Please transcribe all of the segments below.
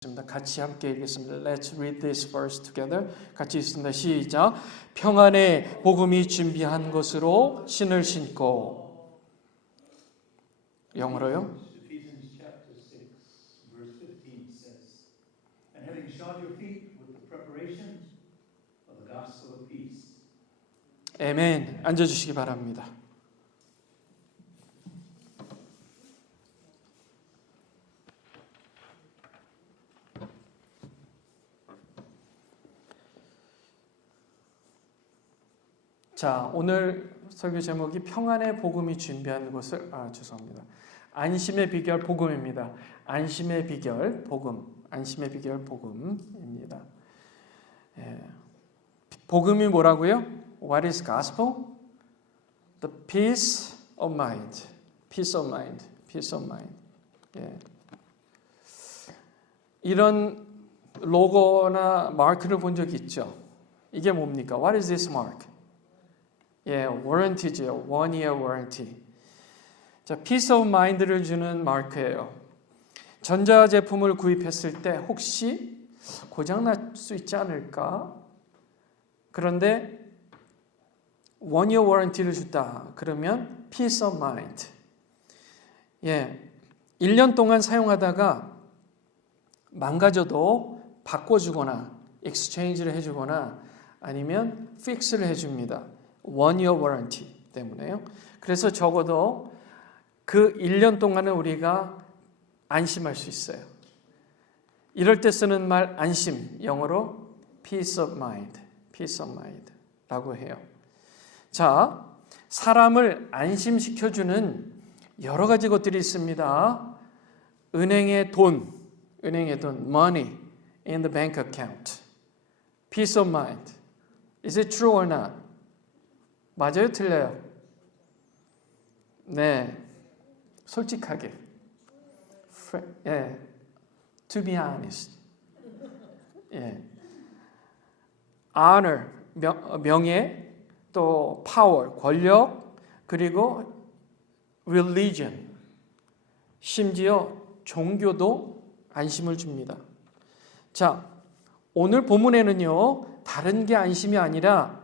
같이 함께 읽겠습니다. Let's read this verse together. 같이 읽습니다. 시작. 평안의 복음이 준비한 것으로 신을 신고. 영어로요? Ephesians chapter 6, verse 15 says, And having shod your feet with the preparation of the gospel of peace. 아멘. 앉아주시기 바랍니다. 자, 오늘 설교 제목이 평안의 복음이 준비한 것을 죄송합니다. 안심의 비결 복음입니다. 안심의 비결 복음, 안심의 비결 복음입니다. 복음이 뭐라고요? What is gospel? The peace of mind. Peace of mind. Peace of mind. 이런 로고나 마크를 본 적이 있죠. 이게 뭡니까? What is this mark? warranty죠. 1-year warranty. 자, peace of mind를 주는 마크예요. 전자제품을 구입했을 때 혹시 고장날 수 있지 않을까? 그런데 1-year warranty를 줬다. 그러면 peace of mind. 1년 동안 사용하다가 망가져도 바꿔주거나 exchange를 해주거나 아니면 fix를 해줍니다. 1-year warranty 때문에요. 그래서 적어도 그 1년 동안은 우리가 안심할 수 있어요. 이럴 때 쓰는 말 안심, 영어로 peace of mind, peace of mind 라고 해요. 자, 사람을 안심시켜주는 여러 가지 것들이 있습니다. 은행의 돈, money in the bank account, peace of mind. Is it true or not? 맞아요? 틀려요? 네. 솔직하게. To be honest. honor, 명예, 또 power, 권력, 그리고 religion. 심지어 종교도 안심을 줍니다. 자, 오늘 본문에는요, 다른 게 안심이 아니라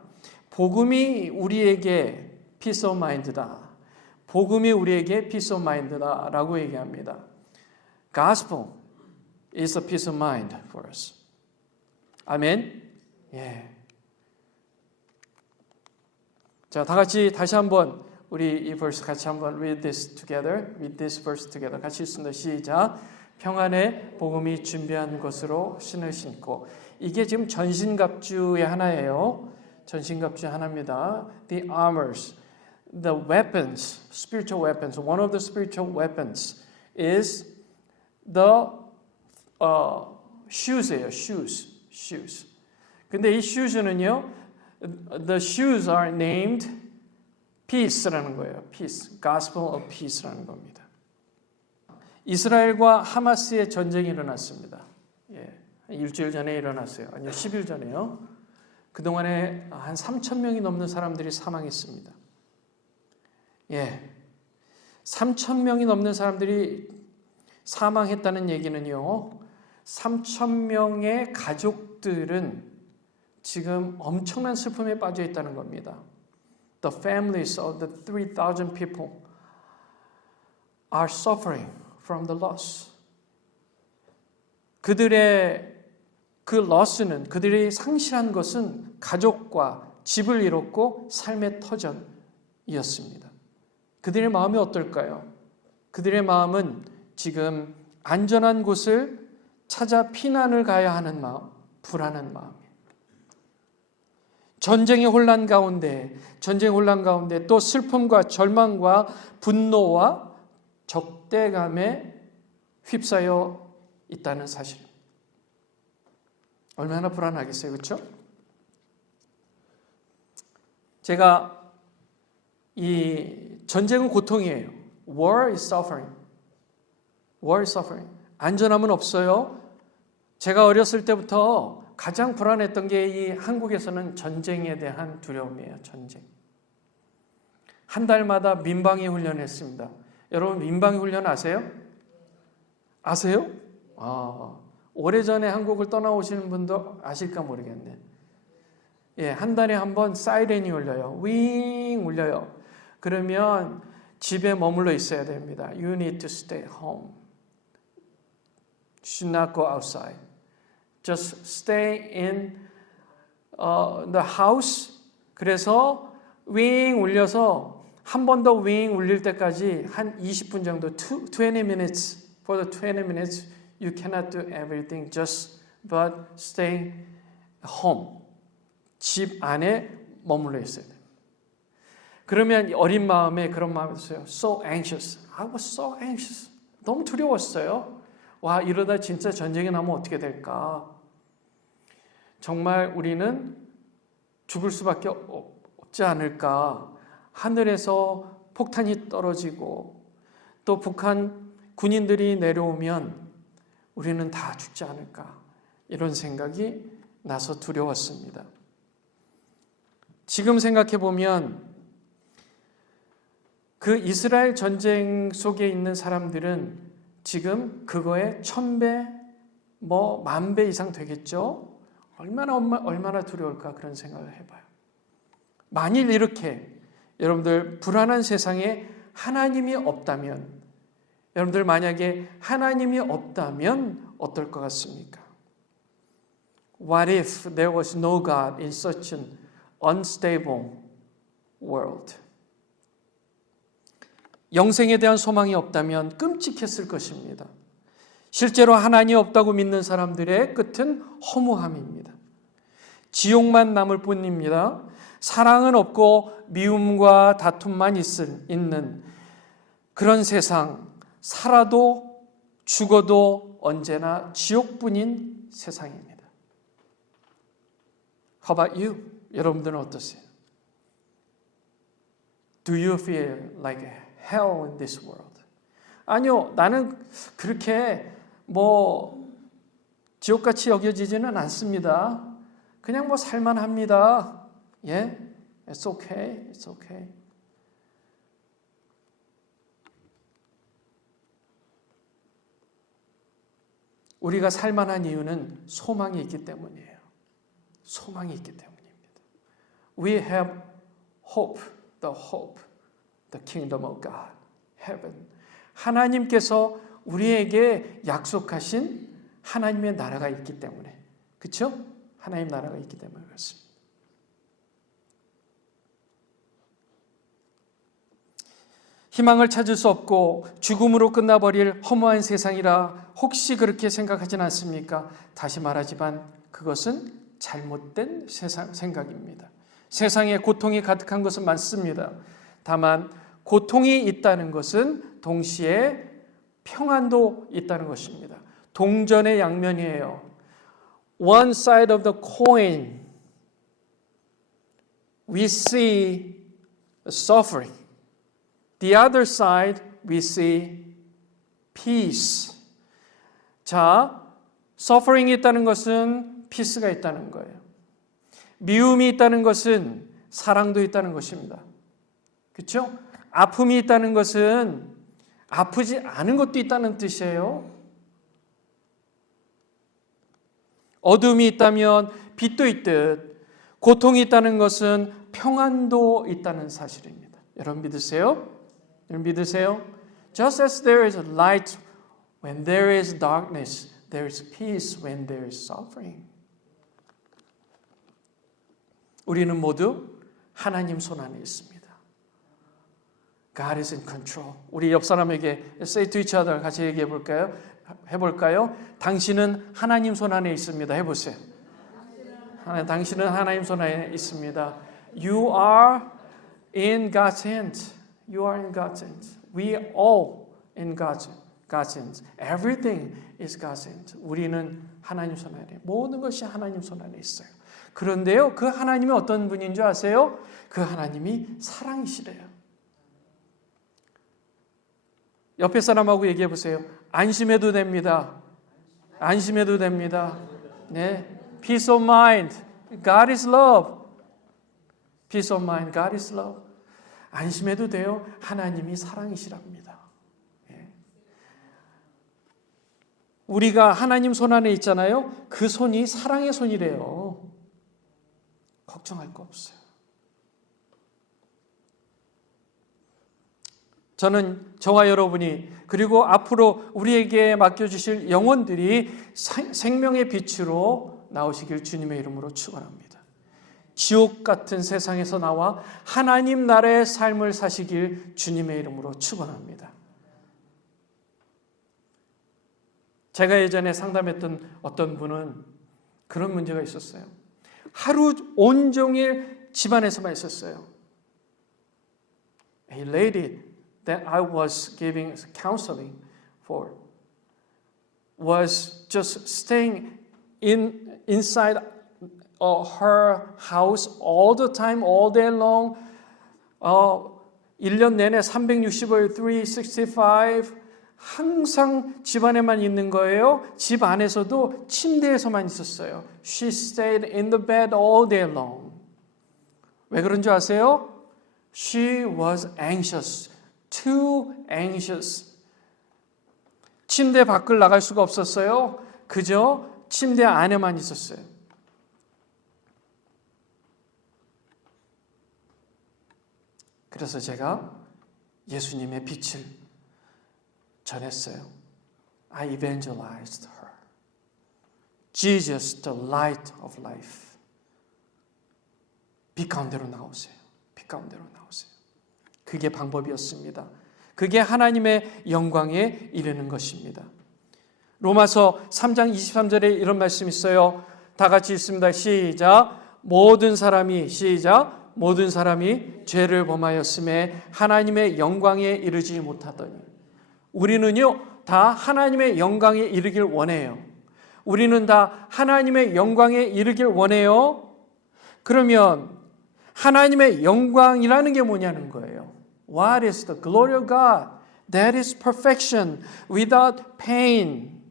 복음이 우리에게 peace of mind다. 복음이 우리에게 peace of mind다 라고 얘기합니다. Gospel is a peace of mind for us. 아멘. 자, 다 같이 다시 한번 우리 이 verse 같이 한번 read this together. Read this verse together. 같이 읽습니다. 시작. 평안의 복음이 준비한 것으로 신을 신고. 이게 지금 전신갑주의 하나예요. 전신갑주 하나입니다. The armors, the weapons, spiritual weapons. One of the spiritual weapons is the shoes예요. shoes. 근데 이 shoes는요, the shoes are named peace라는 거예요. peace, gospel of peace라는 겁니다. 이스라엘과 하마스의 전쟁이 일어났습니다. 일주일 전에 일어났어요. 아니요, 10일 전에요. 그동안에 한 3,000명이 넘는 사람들이 사망했습니다. 3,000명이 넘는 사람들이 사망했다는 얘기는요, 3,000명의 가족들은 지금 엄청난 슬픔에 빠져 있다는 겁니다. The families of the 3,000 people are suffering from the loss. 그들의 그 loss는, 그들이 상실한 것은 가족과 집을 잃었고 삶의 터전이었습니다. 그들의 마음이 어떨까요? 그들의 마음은 지금 안전한 곳을 찾아 피난을 가야 하는 마음, 불안한 마음이에요. 전쟁의 혼란 가운데 또 슬픔과 절망과 분노와 적대감에 휩싸여 있다는 사실. 얼마나 불안하겠어요, 그렇죠? 제가 이 전쟁은 고통이에요. War is suffering. War is suffering. 안전함은 없어요. 제가 어렸을 때부터 가장 불안했던 게 이 한국에서는 전쟁에 대한 두려움이에요. 전쟁. 한 달마다 민방위 훈련했습니다. 여러분 민방위 훈련 아세요? 아세요? 오래전에 한국을 떠나오시는 분도 아실까 모르겠네. 예, 한 달에 한 번 사이렌이 울려요. 윙 울려요. 그러면 집에 머물러 있어야 됩니다. You need to stay home. Should not go outside. Just stay in the house. 그래서 윙 울려서 한 번 더 윙 울릴 때까지 한 20분 정도, 20 minutes. For the 20 minutes, you cannot do everything just but stay home. 집 안에 머물러 있어야 돼요. 그러면 어린 마음에 그런 마음이 있어요. So anxious. I was so anxious. 너무 두려웠어요. 와, 이러다 진짜 전쟁이 나면 어떻게 될까? 정말 우리는 죽을 수밖에 없지 않을까? 하늘에서 폭탄이 떨어지고 또 북한 군인들이 내려오면 우리는 다 죽지 않을까? 이런 생각이 나서 두려웠습니다. 지금 생각해 보면 그 이스라엘 전쟁 속에 있는 사람들은 지금 그거에 1000배, 뭐 10,000배 이상 되겠죠? 얼마나 두려울까 그런 생각을 해봐요. 만일 이렇게 여러분들 불안한 세상에 하나님이 없다면, 여러분들 만약에 하나님이 없다면 어떨 것 같습니까? What if there was no God in such an unstable world? 영생에 대한 소망이 없다면 끔찍했을 것입니다. 실제로 하나님이 없다고 믿는 사람들의 끝은 허무함입니다. 지옥만 남을 뿐입니다. 사랑은 없고 미움과 다툼만 있는 그런 세상, 살아도 죽어도 언제나 지옥뿐인 세상입니다. How about you? 여러분들은 어떠세요? Do you feel like hell in this world? 아니요, 나는 그렇게 지옥같이 여겨지지는 않습니다. 그냥 살만합니다. 예, it's okay, it's okay. 우리가 살만한 이유는 소망이 있기 때문이에요. 소망이 있기 때문입니다. We have hope, the kingdom of God, heaven. 하나님께서 우리에게 약속하신 하나님의 나라가 있기 때문에, 그렇죠? 하나님 나라가 있기 때문에 그렇습니다. 희망을 찾을 수 없고 죽음으로 끝나버릴 허무한 세상이라 혹시 그렇게 생각하진 않습니까? 다시 말하지만 그것은 잘못된 생각입니다. 세상에 고통이 가득한 것은 맞습니다. 다만 고통이 있다는 것은 동시에 평안도 있다는 것입니다. 동전의 양면이에요. One side of the coin, we see suffering. The other side, we see peace. 자, suffering이 있다는 것은 peace가 있다는 거예요. 미움이 있다는 것은 사랑도 있다는 것입니다. 그렇죠? 아픔이 있다는 것은 아프지 않은 것도 있다는 뜻이에요. 어둠이 있다면 빛도 있듯 고통이 있다는 것은 평안도 있다는 사실입니다. 여러분 믿으세요? 여러분 믿으세요? Just as there is light when there is darkness, there is peace when there is suffering. 우리는 모두 하나님 손 안에 있습니다. God is in control. 우리 옆 사람에게 say to each other 같이 얘기해 볼까요? 해볼까요? 당신은 하나님 손 안에 있습니다. 해보세요. 당신은 하나님 손 안에 있습니다. You are in God's hand. You are in God's hand. We all in God's hand. Everything is God's hand. 우리는 하나님 손 안에, 모든 것이 하나님 손 안에 있어요. 그런데요, 그 하나님이 어떤 분인 줄 아세요? 그 하나님이 사랑이시래요. 옆에 사람하고 얘기해 보세요. 안심해도 됩니다. 안심해도 됩니다. 네, peace of mind. God is love. Peace of mind. God is love. 안심해도 돼요. 하나님이 사랑이시랍니다. 예. 우리가 하나님 손 안에 있잖아요. 그 손이 사랑의 손이래요. 걱정할 거 없어요. 저는 저와 여러분이 그리고 앞으로 우리에게 맡겨주실 영혼들이 생명의 빛으로 나오시길 주님의 이름으로 축원합니다. 지옥 같은 세상에서 나와 하나님 나라의 삶을 사시길 주님의 이름으로 축원합니다. 제가 예전에 상담했던 어떤 분은 그런 문제가 있었어요. 하루 온종일 집안에서만 있었어요. A lady that I was giving counseling for was just staying inside her house all the time, all day long. 1년 내내 365일, 365 항상 집 안에만 있는 거예요. 집 안에서도 침대에서만 있었어요. She stayed in the bed all day long. 왜 그런 줄 아세요? She was anxious. Too anxious. 침대 밖을 나갈 수가 없었어요. 그저 침대 안에만 있었어요. 그래서 제가 예수님의 빛을 전했어요. I evangelized her. Jesus, the light of life. 빛 가운데로 나오세요. 빛 가운데로 나오세요. 그게 방법이었습니다. 그게 하나님의 영광에 이르는 것입니다. 로마서 3장 23절에 이런 말씀이 있어요. 다 같이 읽습니다. 시작. 모든 사람이 죄를 범하였음에 하나님의 영광에 이르지 못하더니. 우리는요, 다 하나님의 영광에 이르길 원해요. 우리는 다 하나님의 영광에 이르길 원해요. 그러면 하나님의 영광이라는 게 뭐냐는 거예요. What is the glory of God? That is perfection without pain.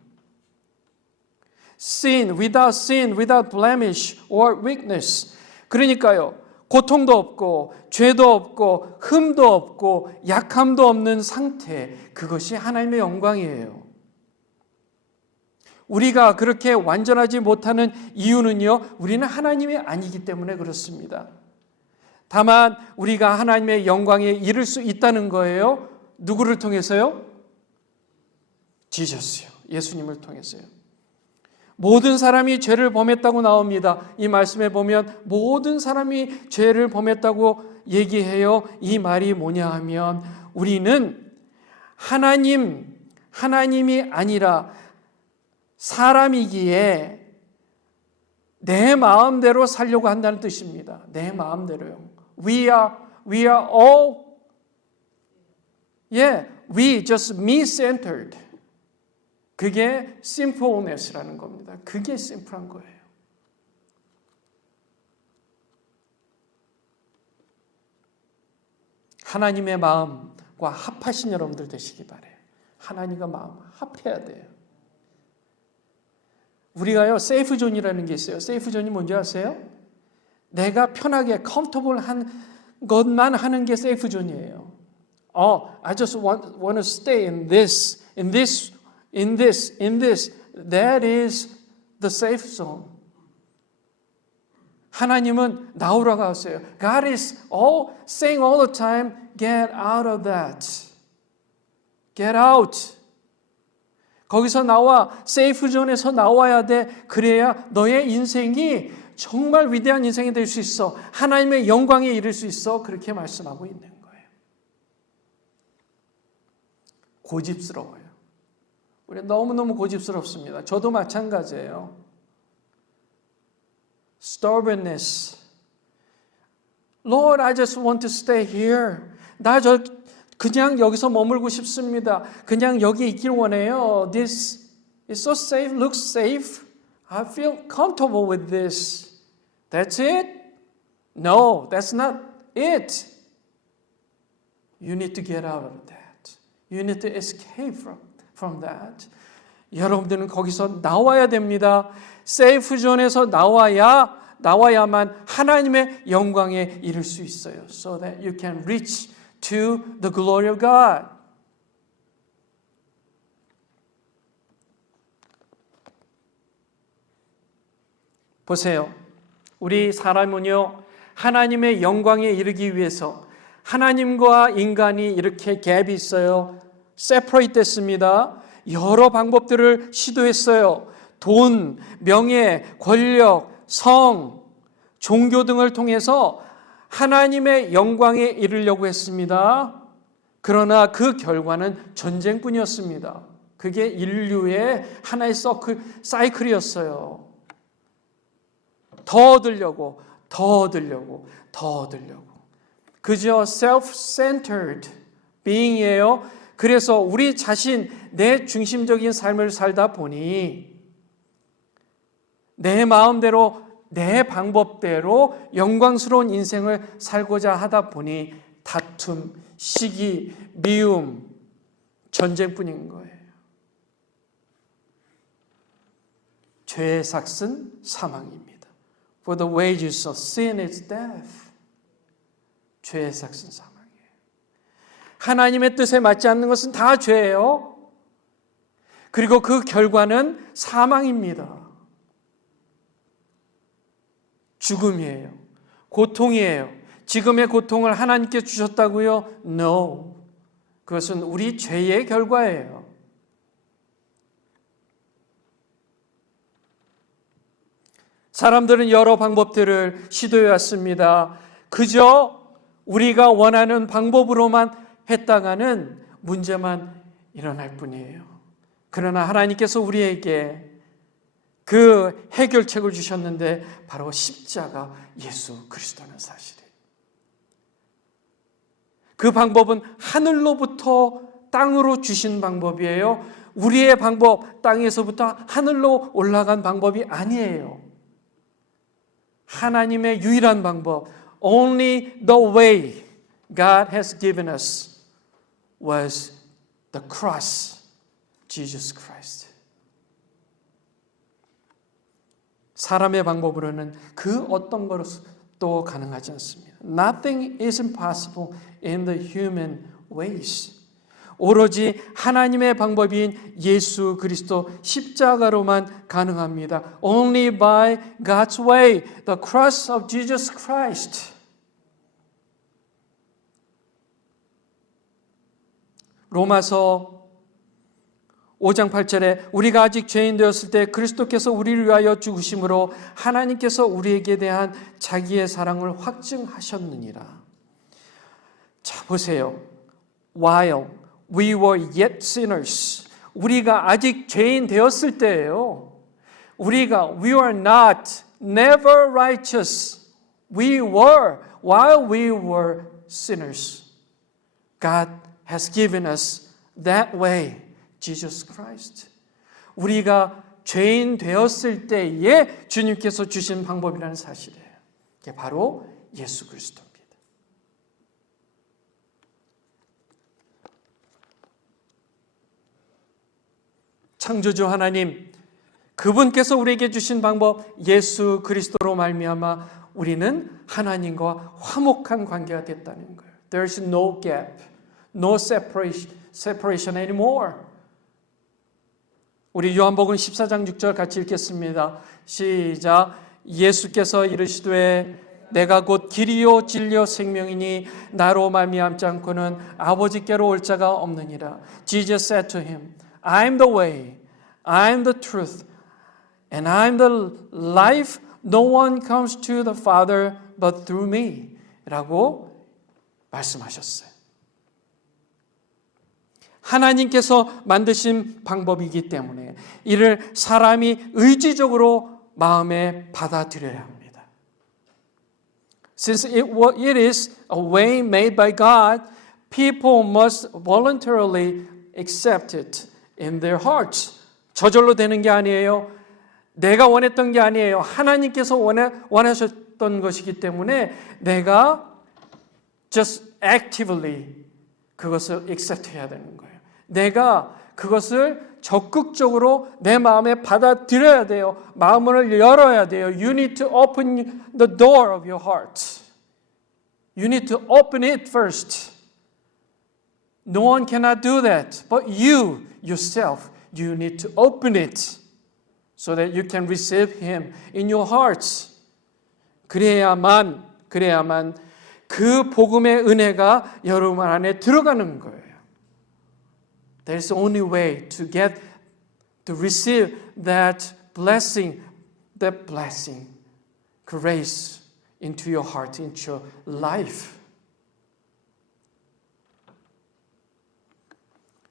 without blemish or weakness. 그러니까요, 고통도 없고 죄도 없고 흠도 없고 약함도 없는 상태, 그것이 하나님의 영광이에요. 우리가 그렇게 완전하지 못하는 이유는요, 우리는 하나님이 아니기 때문에 그렇습니다. 다만 우리가 하나님의 영광에 이를 수 있다는 거예요. 누구를 통해서요? 지저스요. 예수님을 통해서요. 모든 사람이 죄를 범했다고 나옵니다. 이 말씀에 보면 모든 사람이 죄를 범했다고 얘기해요. 이 말이 뭐냐 하면 우리는 하나님이 아니라 사람이기에 내 마음대로 살려고 한다는 뜻입니다. 내 마음대로요. We are all, we just me-centered. 그게 simpleness라는 겁니다. 그게 심플한 거예요. 하나님의 마음과 합하신 여러분들 되시기 바래요. 하나님과 마음 합해야 돼요. 우리가요, 세이프 존이라는 게 있어요. 세이프 존이 뭔지 아세요? 내가 편하게 comfortable한 것만 하는 게 세이프 존이에요. I just want to stay in this. That is the safe zone. 하나님은 나오라고 하세요. God is saying all the time, get out of that. Get out. 거기서 나와, 세이프 존에서 나와야 돼. 그래야 너의 인생이 정말 위대한 인생이 될 수 있어. 하나님의 영광에 이를 수 있어. 그렇게 말씀하고 있는 거예요. 고집스러워요. 우리 너무너무 고집스럽습니다. 저도 마찬가지예요. Stubbornness. Lord, I just want to stay here. 그냥 여기서 머물고 싶습니다. 그냥 여기 있길 원해요. This is so safe, looks safe. I feel comfortable with this. That's it? No, that's not it. You need to get out of that. You need to escape from that. 여러분들은 거기서 나와야 됩니다. 세이프 존에서 나와야만 하나님의 영광에 이를 수 있어요. So that you can reach to the glory of God. 보세요. 우리 사람은요, 하나님의 영광에 이르기 위해서 하나님과 인간이 이렇게 갭이 있어요. 세퍼레이트 됐습니다. 여러 방법들을 시도했어요. 돈, 명예, 권력, 성, 종교 등을 통해서 하나님의 영광에 이르려고 했습니다. 그러나 그 결과는 전쟁뿐이었습니다. 그게 인류의 하나의 사이클이었어요. 더 얻으려고, 더 얻으려고, 더 얻으려고. 그저 self-centered being이에요. 그래서 우리 자신, 내 중심적인 삶을 살다 보니 내 마음대로, 내 방법대로 영광스러운 인생을 살고자 하다 보니 다툼, 시기, 미움, 전쟁뿐인 거예요. 죄의 삭은 사망입니다. For the wages of sin is death. 죄의 삭은 사망이에요. 하나님의 뜻에 맞지 않는 것은 다 죄예요. 그리고 그 결과는 사망입니다. 죽음이에요. 고통이에요. 지금의 고통을 하나님께 주셨다고요? No. 그것은 우리 죄의 결과예요. 사람들은 여러 방법들을 시도해 왔습니다. 그저 우리가 원하는 방법으로만 했다가는 문제만 일어날 뿐이에요. 그러나 하나님께서 우리에게 그 해결책을 주셨는데 바로 십자가 예수 그리스도는 사실이에요. 그 방법은 하늘로부터 땅으로 주신 방법이에요. 우리의 방법, 땅에서부터 하늘로 올라간 방법이 아니에요. 하나님의 유일한 방법, only the way God has given us was the cross, Jesus Christ. 사람의 방법으로는 그 어떤 것도 가능하지 않습니다. Nothing is impossible in the human ways. 오로지 하나님의 방법인 예수 그리스도 십자가로만 가능합니다. Only by God's way, the cross of Jesus Christ. 로마서 5장 8절에 우리가 아직 죄인 되었을 때 그리스도께서 우리를 위하여 죽으심으로 하나님께서 우리에게 대한 자기의 사랑을 확증하셨느니라. 자, 보세요. While we were yet sinners. 우리가 아직 죄인 되었을 때예요. we were not, never righteous. We were, while we were sinners. God has given us that way, Jesus Christ. 우리가 죄인 되었을 때에 주님께서 주신 방법이라는 사실이에요. 그게 바로 예수 그리스도입니다. 창조주 하나님, 그분께서 우리에게 주신 방법 예수 그리스도로 말미암아 우리는 하나님과 화목한 관계가 됐다는 거예요. There is no gap, no separation anymore. 우리 요한복음 14장 6절 같이 읽겠습니다. 시작. 예수께서 이르시되 내가 곧 길이요 진리요 생명이니 나로 말미암지 않고는 아버지께로 올 자가 없느니라. Jesus said to him, I am the way, I am the truth, and I am the life. No one comes to the Father but through me. 라고 말씀하셨어요. 하나님께서 만드신 방법이기 때문에 이를 사람이 의지적으로 마음에 받아들여야 합니다. Since it is a way made by God, people must voluntarily accept it in their hearts. 저절로 되는 게 아니에요. 내가 원했던 게 아니에요. 하나님께서 원하셨던 것이기 때문에 내가 just actively 그것을 accept 해야 되는 거예요. 내가 그것을 적극적으로 내 마음에 받아들여야 돼요. 마음을 열어야 돼요. You need to open the door of your heart. You need to open it first. No one cannot do that. But you yourself, you need to open it. so that you can receive Him in your hearts. 그래야만 그 복음의 은혜가 여러분 안에 들어가는 거예요. There's only way to receive that blessing, grace into your heart, into your life.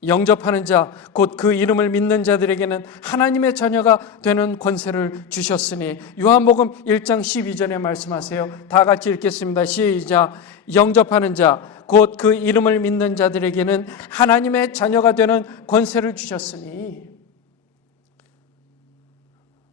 영접하는 자, 곧 그 이름을 믿는 자들에게는 하나님의 자녀가 되는 권세를 주셨으니 요한복음 1장 12절에 말씀하세요. 다 같이 읽겠습니다. 시작. 영접하는 자, 곧 그 이름을 믿는 자들에게는 하나님의 자녀가 되는 권세를 주셨으니.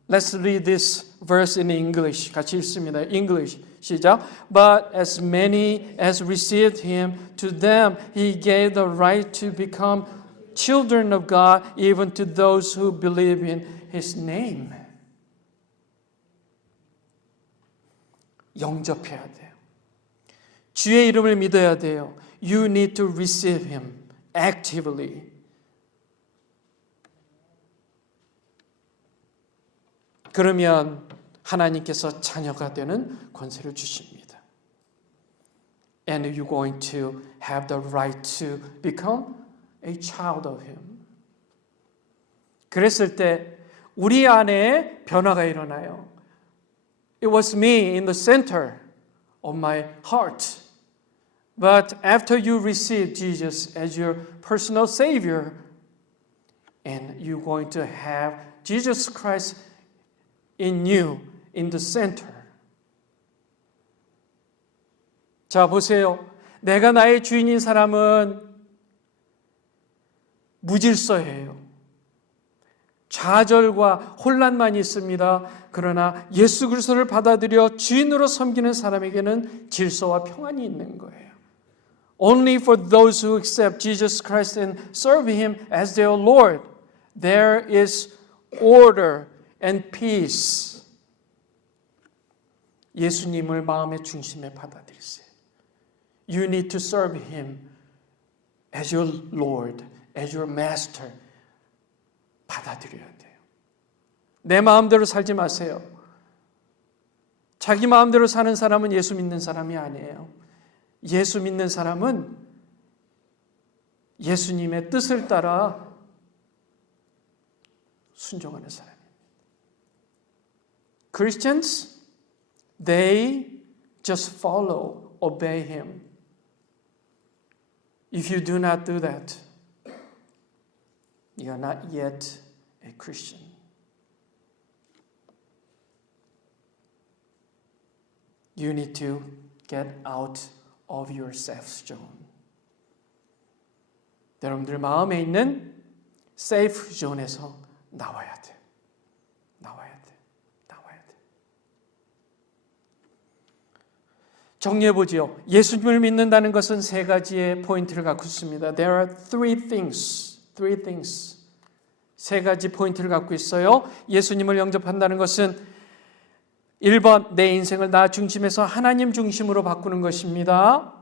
Let's read this verse in English. 같이 읽습니다. English. 시작. But as many as received him, to them he gave the right to become children of God, even to those who believe in his name. 영접해야 돼요. 주의 이름을 믿어야 돼요. You need to receive him actively. 그러면 하나님께서 자녀가 되는 권세를 주십니다. And you're going to have the right to become a child of Him. 그랬을 때 우리 안에 변화가 일어나요. It was me in the center of my heart. But after you receive Jesus as your personal Savior, and you're going to have Jesus Christ in you, in the center. 자, 보세요. 내가 나의 주인인 사람은 무질서해요. 좌절과 혼란만 있습니다. 그러나 예수 그리스도를 받아들여 주인으로 섬기는 사람에게는 질서와 평안이 있는 거예요. Only for those who accept Jesus Christ and serve Him as their Lord, there is order and peace. 예수님을 마음의 중심에 받아들이세요. You need to serve Him as your Lord, as your Master. 받아들여야 돼요. 내 마음대로 살지 마세요. 자기 마음대로 사는 사람은 예수 믿는 사람이 아니에요. 예수 믿는 사람은 예수님의 뜻을 따라 순종하는 사람입니다. Christians, they just follow, obey Him. If you do not do that, you are not yet a Christian. You need to get out of your safe zone. 여러분들 마음에 있는 safe zone에서 나와야 돼. 나와야 돼. 나와야 돼. 정리해 보지요. 예수님을 믿는다는 것은 세 가지의 포인트를 갖고 있습니다. There are three things. 세 가지 포인트를 갖고 있어요. 예수님을 영접한다는 것은 1번, 내 인생을 나 중심에서 하나님 중심으로 바꾸는 것입니다.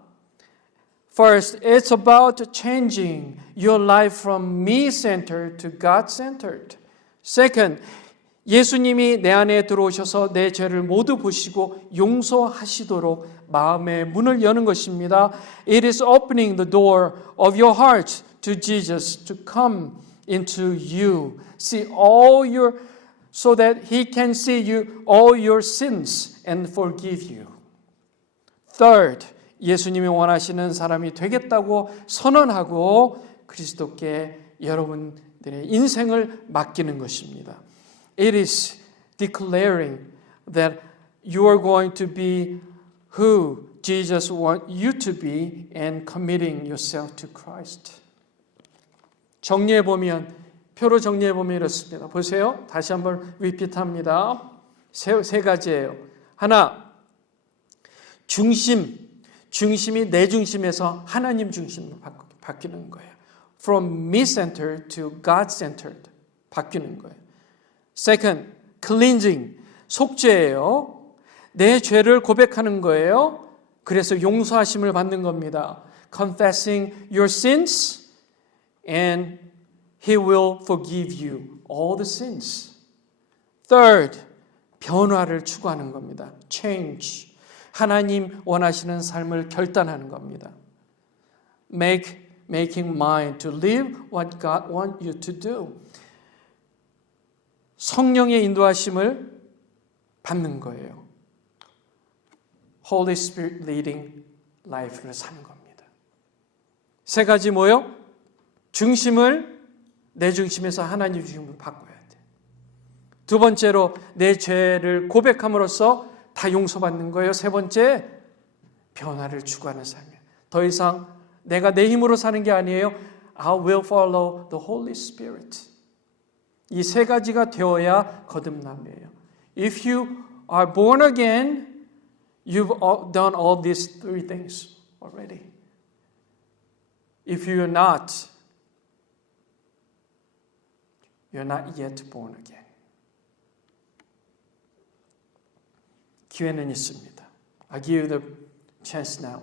First, it's about changing your life from me-centered to God-centered. Second, 예수님이 내 안에 들어오셔서 내 죄를 모두 보시고 용서하시도록 마음의 문을 여는 것입니다. It is opening the door of your heart to Jesus to come into you. See all your so that he can see you all your sins and forgive you. Third, 예수님이 원하시는 사람이 되겠다고 선언하고 그리스도께 여러분들의 인생을 맡기는 것입니다. It is declaring that you are going to be who Jesus wants you to be and committing yourself to Christ. 정리해 보면 표로 정리해 보면 이렇습니다. 보세요. 다시 한번 리피트합니다. 세 가지예요. 하나, 중심이 내 중심에서 하나님 중심으로 바뀌는 거예요. From me-centered to God-centered 바뀌는 거예요. Second, cleansing, 속죄예요. 내 죄를 고백하는 거예요. 그래서 용서하심을 받는 겁니다. Confessing your sins and He will forgive you all the sins. Third, 변화를 추구하는 겁니다. Change. 하나님 원하시는 삶을 결단하는 겁니다. Making mind to live what God wants you to do. 성령의 인도하심을 받는 거예요. Holy Spirit leading life를 사는 겁니다. 세 가지 뭐요? 중심을 내 중심에서 하나님 중심으로 바꿔야 돼. 두 번째로 내 죄를 고백함으로써 다 용서받는 거예요. 세 번째, 변화를 추구하는 삶이에요. 더 이상 내가 내 힘으로 사는 게 아니에요. I will follow the Holy Spirit. 이 세 가지가 되어야 거듭남이에요. If you are born again, you've done all these three things already. If you're not yet born again. 기회는 있습니다. I give you the chance now.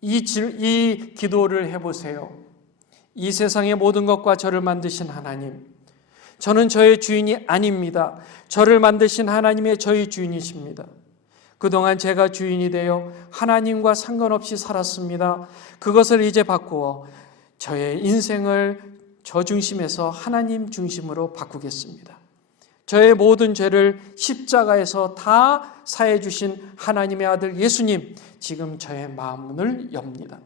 이 기도를 해보세요. 이 세상의 모든 것과 저를 만드신 하나님, 저는 저의 주인이 아닙니다. 저를 만드신 하나님의 저의 주인이십니다. 그동안 제가 주인이 되어 하나님과 상관없이 살았습니다. 그것을 이제 바꾸어 저의 인생을 저 중심에서 하나님 중심으로 바꾸겠습니다. 저의 모든 죄를 십자가에서 다 사해 주신 하나님의 아들 예수님, 지금 저의 마음문을 엽니다.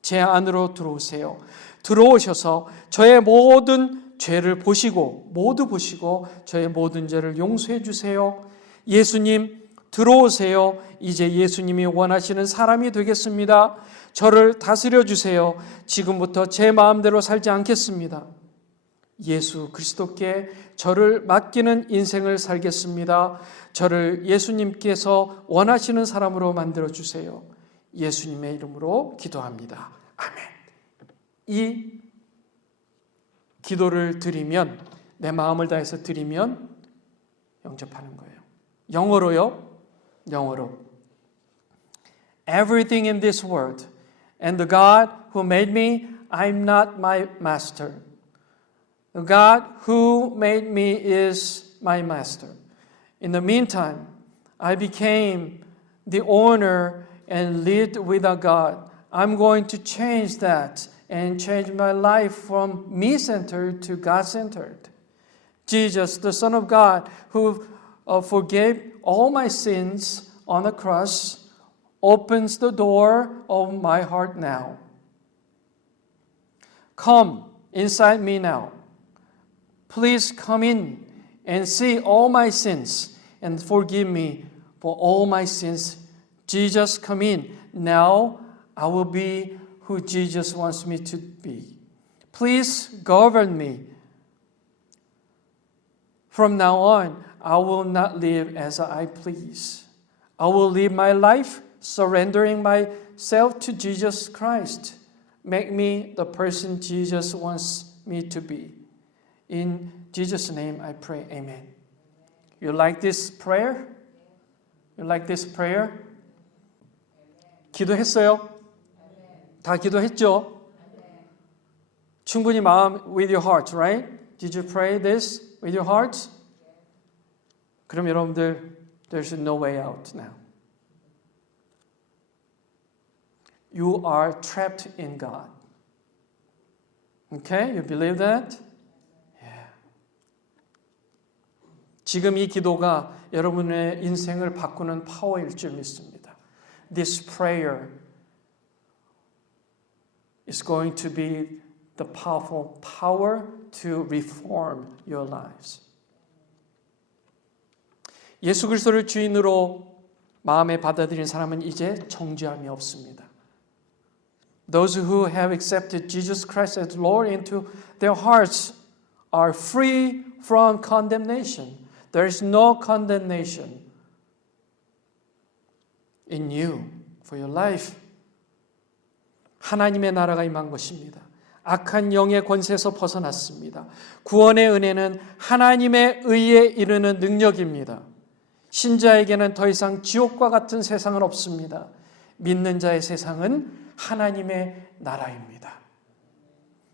제 안으로 들어오세요. 들어오셔서 저의 모든 죄를 모두 보시고 저의 모든 죄를 용서해 주세요. 예수님, 들어오세요. 이제 예수님이 원하시는 사람이 되겠습니다. 저를 다스려 주세요. 지금부터 제 마음대로 살지 않겠습니다. 예수 그리스도께 저를 맡기는 인생을 살겠습니다. 저를 예수님께서 원하시는 사람으로 만들어 주세요. 예수님의 이름으로 기도합니다. 아멘. 이 기도를 드리면, 내 마음을 다해서 드리면 영접하는 거예요. 영어로요. Everything in this world and the God who made me, I'm not my master. The God who made me is my master. In the meantime, I became the owner and lived without God. I'm going to change that and change my life from me-centered to God-centered. Jesus, the Son of God, who forgave all my sins on the cross, opens the door of my heart now. Come inside me now. Please come in and see all my sins and forgive me for all my sins. Jesus, come in. Now I will be who Jesus wants me to be. Please govern me. From now on, I will not live as I please. I will live my life surrendering myself to Jesus Christ. Make me the person Jesus wants me to be. In Jesus' name I pray, amen. You like this prayer? You like this prayer? 기도했어요? 다 기도했죠? 충분히 마음, with your heart, right? Did you pray this with your heart? 그럼 여러분들, there's no way out now. You are trapped in God. Okay? You believe that? Yeah. 지금 이 기도가 여러분의 인생을 바꾸는 파워일 줄 믿습니다. This prayer is going to be the powerful power to reform your lives. 예수 그리스도를 주인으로 마음에 받아들인 사람은 이제 정죄함이 없습니다. Those who have accepted Jesus Christ as Lord into their hearts are free from condemnation. There is no condemnation in you for your life. 하나님의 나라가 임한 것입니다. 악한 영의 권세에서 벗어났습니다. 구원의 은혜는 하나님의 의에 이르는 능력입니다. 신자에게는 더 이상 지옥과 같은 세상은 없습니다. 믿는 자의 세상은 하나님의 나라입니다.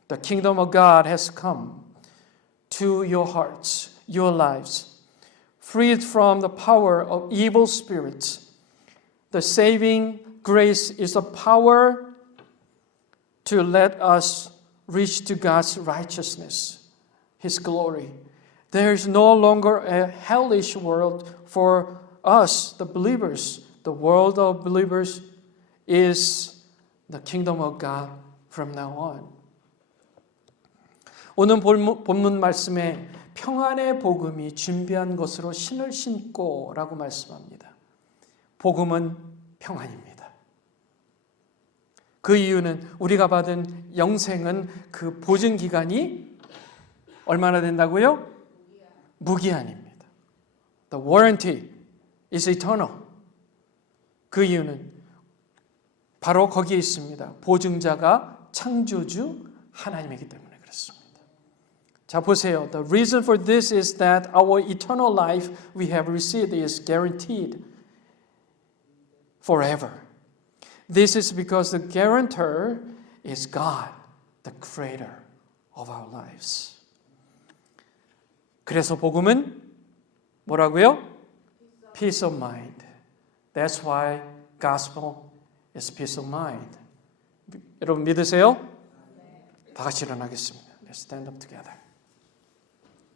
The kingdom of God has come to your hearts. your lives, freed from the power of evil spirits. The saving grace is the power to let us reach to God's righteousness, His glory. There is no longer a hellish world for us, the believers. The world of believers is the kingdom of God from now on. 오늘 본문 말씀에 평안의 복음이 준비한 것으로 신을 신고 라고 말씀합니다. 복음은 평안입니다. 그 이유는 우리가 받은 영생은 그 보증 기간이 얼마나 된다고요? 무기한입니다. The warranty is eternal. 그 이유는 바로 거기에 있습니다. 보증자가 창조주 하나님이기 때문에 그렇습니다. 자, 보세요. The reason for this is that our eternal life we have received is guaranteed forever. This is because the guarantor is God, the creator of our lives. 그래서 복음은 뭐라고요? Peace of mind. That's why gospel is peace of mind. 여러분 믿으세요? 다 같이 일어나겠습니다. Let's stand up together.